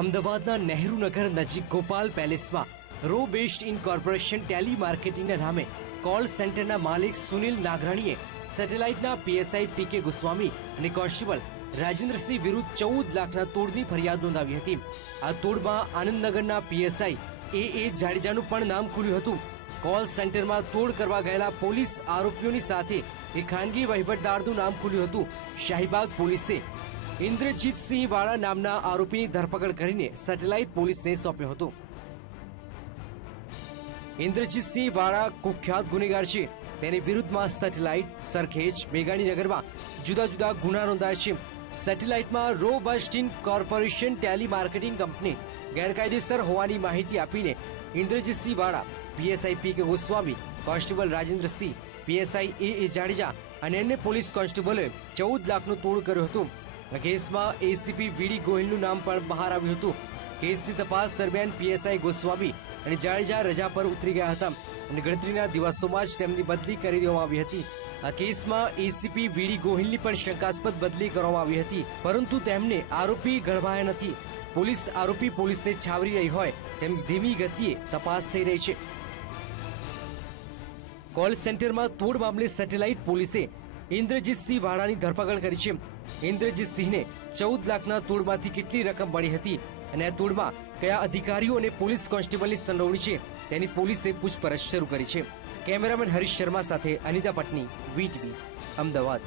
અમદાવાદના નહેરુનગર નજીક ગોપાલ પેલેસમાં row based in corporation Tally માર્કેટિંગના નામે કોલ સેન્ટરના માલિક સુનિલ નાગરાણીએ સેટેલાઇટના પીએસઆઈ પીકે ગોસ્વામી અને કોન્સ્ટેબલ રાજેન્દ્રસિંહ વિરુદ્ધ ચૌદ લાખના તોડની ફરિયાદ નોંધાવી હતી. આ તોડમાં આનંદનગરના પીએસઆઈ એ એ જાડેજાનું પણ નામ ખુલ્યું હતું. કોલ સેન્ટરમાં તોડ કરવા ગયેલા પોલીસ આરોપીઓની સાથે એક ખાનગી વહીવટદારનું નામ ખુલ્યું હતું. શાહીબાગ પોલીસે ઇન્દ્રજીતસિંહ વાળા નામના આરોપીની ધરપકડ કરીને સેટેલાઇટ પોલીસને સોંપ્યો હતો. ઇન્દ્રજીતસિંહ વાળા કુખ્યાત ગુનેગાર છે. તેની વિરુદ્ધમાં સેટેલાઇટ સરખેજ મેઘાણીનગરમાં જુદા જુદા ગુના નોંધાયા છે. સેટેલાઇટમાં row બસ્ટિન corporation Tally marketing company ગેરકાયદેસર હોવાની માહિતી આપીને Indrajitsinh Vala, PSI P K Goswami, constable Rajendrasinh PSI A A Jadeja અને અન્ય પોલીસ કોન્સ્ટેબલે ચૌદ લાખનું તોડ કર્યું હતો. આ કેસમાં એસીપી વીડી ગોહિલનું નામ પણ બહાર આવ્યું હતું. કેસની તપાસ દરમિયાન પીએસઆઈ ગોસ્વામી અને જાડેજા રજા પર ઉતરી ગયા હતા અને ગણતરીના દિવસોમાં જ તેમની બદલી કરી દેવામાં આવી હતી. આ કેસમાં એસીપી વીડી ગોહિલની પણ શંકાસ્પદ બદલી કરવામાં આવી હતી, પરંતુ તેમને આરોપી ગણવાયા નથી. પોલીસ આરોપી પોલીસને છાવરી રહી હોય તેમ ધીમી ગતિએ તપાસ થઈ રહી છે. કોલ સેન્ટરમાં તોડ મામલે સેટેલાઇટ પોલીસે ઇન્દ્રજીતસિંહ વાળાની ધરપકડ કરી છે. ઇન્દ્રજીતસિંહને ચૌદ લાખના તોડમાંથી કેટલી રકમ મળી હતી અને આ તોડમાં કયા અધિકારીઓ અને પોલીસ કોન્સ્ટેબલની સંડોવણી છે તેની પોલીસે પૂછપરછ શરૂ કરી છે. કેમેરામેન હરીશ શર્મા સાથે અનિતા પટની વીજબી અમદાવાદ.